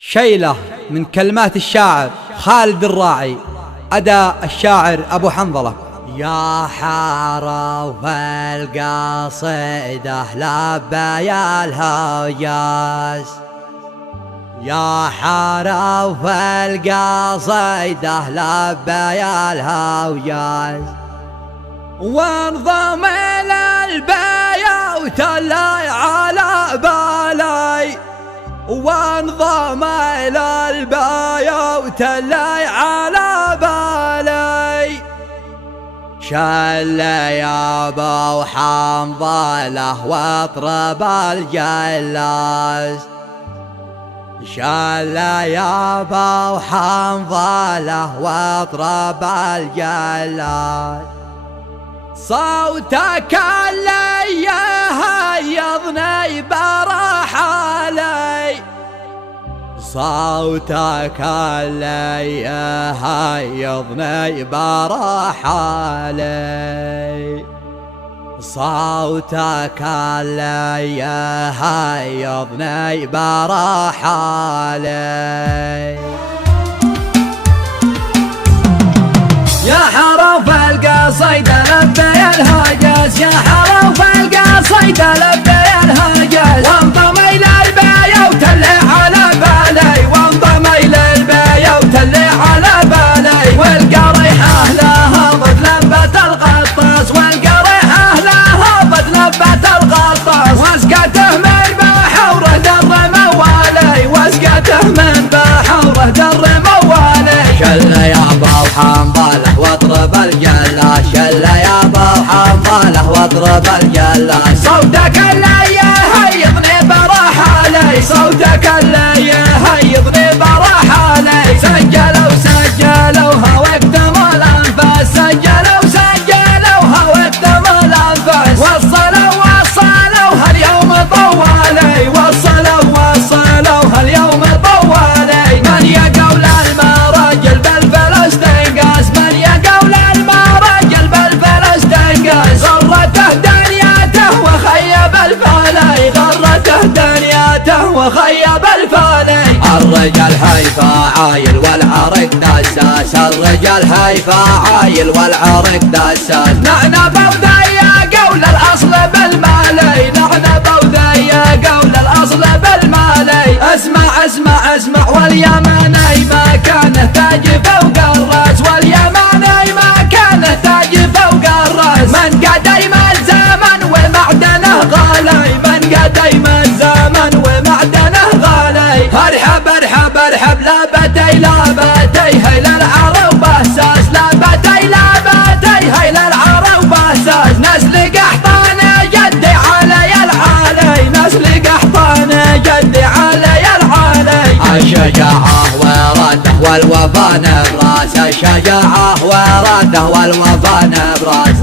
شيلة من كلمات الشاعر خالد الراعي، أداء الشاعر أبو حنظلة. يا حرف القصيدة لبى الهجاز، يا حرف القصيدة لبى الهجاز، وانضم إلى البيوت اللي على بالي، وانضم إلى البيوت اللي على بالي، شل يا ابو حنظلة واطرب الجلاس، شل يا ابو حنظلة واطرب الجلاس، صوتك اللي يهيضني برحالي، صوتك اللي يهيضني برحالي، صوتك اللي يهيضني برحالي. يا حرف القصيدة لبي الهجاز، يا حرف القصيدة لبي الهجاز، وانضم إلى البيوت اللي على بالي، وانضم إلى البيوت اللي على بالي، والقريحة لها ضد لبة الغطاس، والقريحة لها ضد لبة الغطاس، واسقته من بحوره در موالي، واسقته من بحوره در موالي. شل يا ابو حنظلة واطرب الجلاس، شل يا ابو حنظلة واطرب الجلاس، صوتك اللي يهيضني برحالي، صوتك اللي يهيضني برحالي، سجلوها واكتموا الانفاس، سجلوها واكتموا الانفاس، وصلوها اليوم طوالي، وصلوها اليوم طوالي. من يقول المراجل بالفلسطين قاس، من يقول المراجل بالفلسطين قاس، غرته دنياته وخيب الفالي، غرته دنياته وخيب الفالي. الرجال هيفا عايل والعرق دساس، الرجال هيفا عايل والعرق دساس، نحن بوذي قول الاصل بالمالي، نحن بوذي قول الاصل بالمالي. اسمع واليماني ما كانه تاج فوق الراس، واليماني ما كانه تاج فوق الراس، من قديم الزمن ومعدنه غالي، من قديم الزمن ومعدنه غالي. ارحب لابتي هيل العرب بهساس، لابتي هيل العرب بهساس، نسل قحطان جدي علي العالي، نسل قحطان جدي علي العالي. الشجاعة وراده والوفا نبراس، الشجاعة وراده والوفا نبراس،